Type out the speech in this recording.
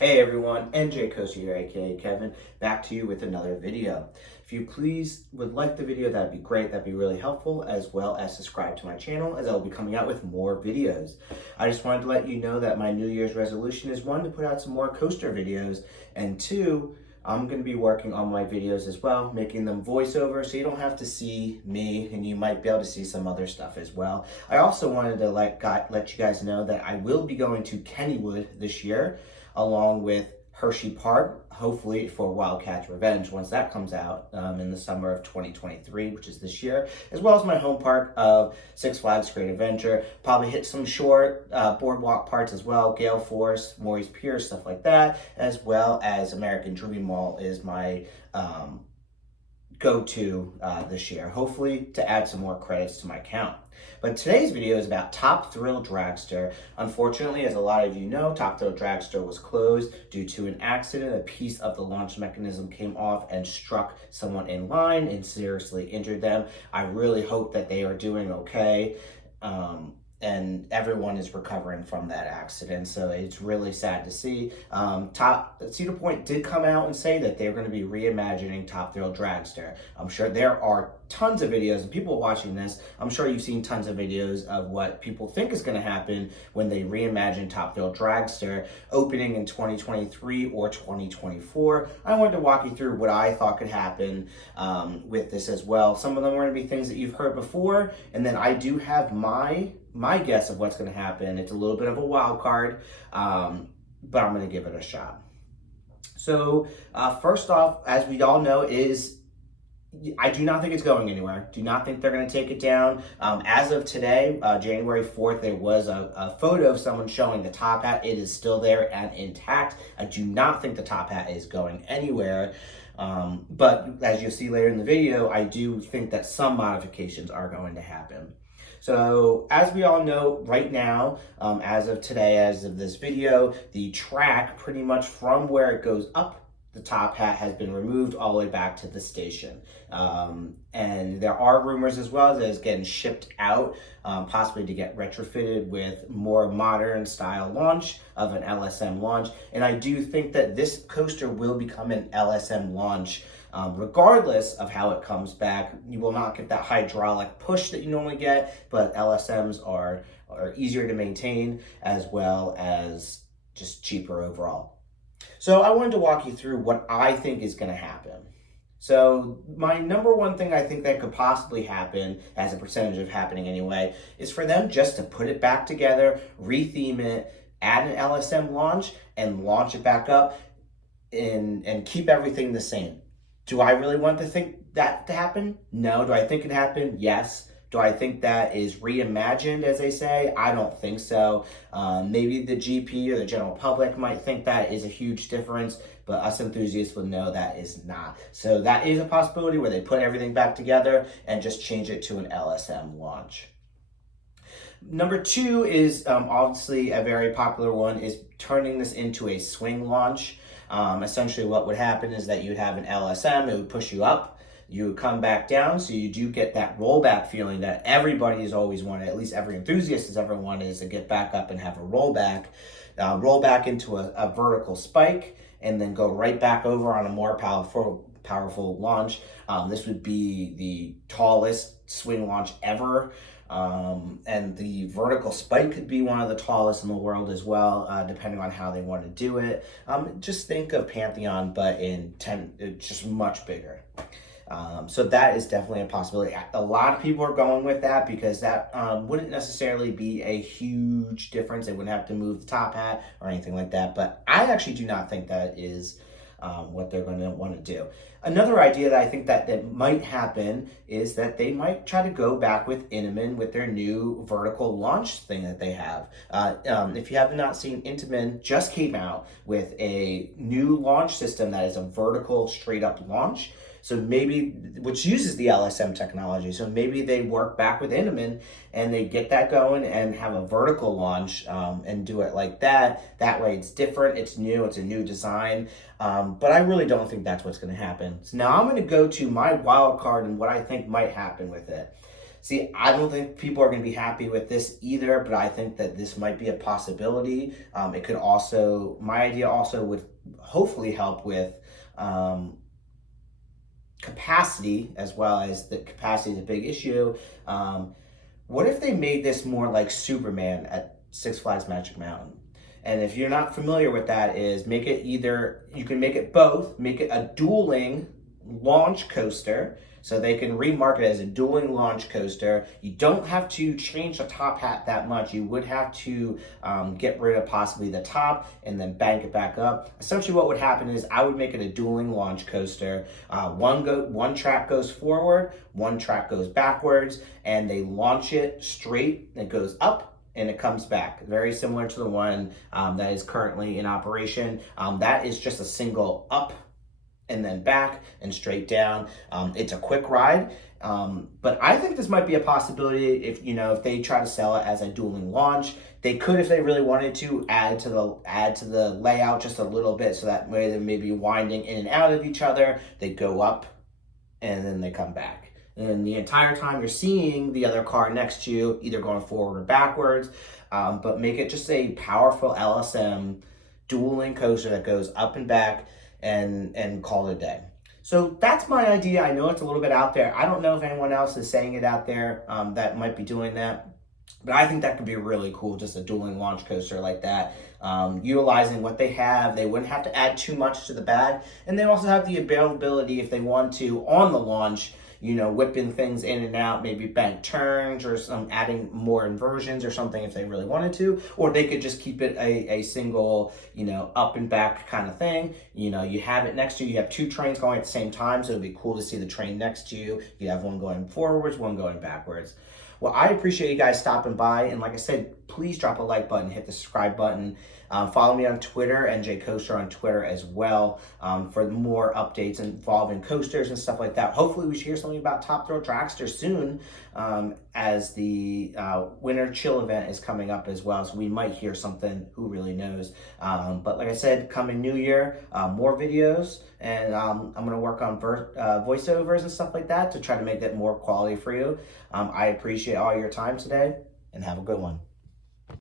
Hey everyone, NJ Coaster here, aka Kevin, back to you with another video. If you please would like the video, that'd be great, that'd be really helpful, as well as subscribe to my channel as I'll be coming out with more videos. I just wanted to let you know that my New Year's resolution is one, to put out some more coaster videos, and two, I'm going to be working on my videos as well, making them voiceover so you don't have to see me and you might be able to see some other stuff as well. I also wanted to let you guys know that I will be going to Kennywood this year, along with Hershey Park, hopefully for Wildcats Revenge once that comes out in the summer of 2023, which is this year, as well as my home park of Six Flags Great Adventure. Probably hit some short boardwalk parts as well, Gale Force, Maurice Pierce, stuff like that, as well as American Dream Mall is my go-to this year, hopefully to add some more credits to my count. But today's video is about Top Thrill Dragster. Unfortunately, as a lot of you know, Top Thrill Dragster was closed due to an accident. A piece of the launch mechanism came off and struck someone in line and seriously injured them. I really hope that they are doing okay. And everyone is recovering from that accident, so it's really sad to see. Cedar Point did come out and say that they're going to be reimagining Top Thrill Dragster. I'm sure there are tons of videos, and people watching this, I'm sure you've seen tons of videos of what people think is going to happen when they reimagine Top Thrill Dragster, opening in 2023 or 2024. I wanted to walk you through what I thought could happen with this as well. Some of them are going to be things that you've heard before, and then I do have my guess of what's going to happen. It's a little bit of a wild card, but I'm going to give it a shot. So first off, as we all know, I do not think it's going anywhere. Do not think they're going to take it down. As of today, January 4th, there was a photo of someone showing the top hat. It is still there and intact. I do not think the top hat is going anywhere. But as you'll see later in the video, I do think that some modifications are going to happen. So as we all know right now, as of today, as of this video, the track pretty much from where it goes up the top hat has been removed all the way back to the station. And there are rumors as well that it's getting shipped out, possibly to get retrofitted with more modern style launch of an LSM launch. And I do think that this coaster will become an LSM launch. Regardless of how it comes back, you will not get that hydraulic push that you normally get, but LSMs are easier to maintain as well as just cheaper overall. So I wanted to walk you through what I think is going to happen. So my number one thing I think that could possibly happen, as a percentage of happening anyway, is for them just to put it back together, retheme it, add an LSM launch, and launch it back up and keep everything the same. Do I really want to think that to happen? No. Do I think it happened? Yes. Do I think that is reimagined, as they say? I don't think so. Maybe the GP or the general public might think that is a huge difference, but us enthusiasts would know that is not. So that is a possibility where they put everything back together and just change it to an LSM launch. Number two is obviously a very popular one, is turning this into a swing launch. Essentially what would happen is that you'd have an LSM, it would push you up, you would come back down, so you do get that rollback feeling that everybody has always wanted, at least every enthusiast has ever wanted, is to get back up and have a rollback. Roll back into a vertical spike, and then go right back over on a more powerful launch. This would be the tallest swing launch ever. And the vertical spike could be one of the tallest in the world as well, depending on how they want to do it. Just think of Pantheon, but just much bigger. So that is definitely a possibility. A lot of people are going with that because that wouldn't necessarily be a huge difference. They wouldn't have to move the top hat or anything like that. But I actually do not think that is what they're going to want to do. Another idea that I think that might happen is that they might try to go back with Intamin with their new vertical launch thing that they have. If you have not seen, Intamin just came out with a new launch system that is a vertical straight up launch. So maybe, which uses the LSM technology, so maybe they work back with Intamin and they get that going and have a vertical launch and do it like that. That way it's different, it's new, it's a new design. But I really don't think that's what's going to happen. So now I'm going to go to my wild card and what I think might happen with it. See, I don't think people are going to be happy with this either, but I think that this might be a possibility. It could also, my idea also would hopefully help with capacity, as well as the capacity is a big issue. What if they made this more like Superman at Six Flags Magic Mountain? And if you're not familiar with that, is make it either, you can make it both, make it a dueling launch coaster, so they can remarket it as a dueling launch coaster. You don't have to change the top hat that much. You would have to get rid of possibly the top and then bank it back up. Essentially what would happen is I would make it a dueling launch coaster. One track goes forward, one track goes backwards, and they launch it straight. It goes up and it comes back. Very similar to the one that is currently in operation. That is just a single up and then back and straight down. It's a quick ride, but I think this might be a possibility if, you know, if they try to sell it as a dueling launch. They could, if they really wanted to, add to the layout just a little bit, so that way they may be winding in and out of each other. They go up and then they come back. And the entire time you're seeing the other car next to you, either going forward or backwards, but make it just a powerful LSM dueling coaster that goes up and back, and call it a day. So that's my idea. I know it's a little bit out there. I don't know if anyone else is saying it out there that might be doing that, but I think that could be really cool, just a dueling launch coaster like that. Utilizing what they have, they wouldn't have to add too much to the bag, and they also have the availability, if they want to, on the launch, you know, whipping things in and out, maybe bank turns or adding more inversions or something if they really wanted to, or they could just keep it a single, you know, up and back kind of thing. You know, you have it next to you, you have two trains going at the same time, so it'd be cool to see the train next to you. You have one going forwards, one going backwards. Well, I appreciate you guys stopping by, and like I said, please drop a like button, hit the subscribe button. Follow me on Twitter, NJ Coaster on Twitter as well, for more updates involving coasters and stuff like that. Hopefully we should hear something about Top Thrill Dragster soon, as the winter chill event is coming up as well, so we might hear something, who really knows. But like I said, coming new year, more videos, and I'm going to work on voiceovers and stuff like that to try to make that more quality for you. I appreciate all your time today, and have a good one.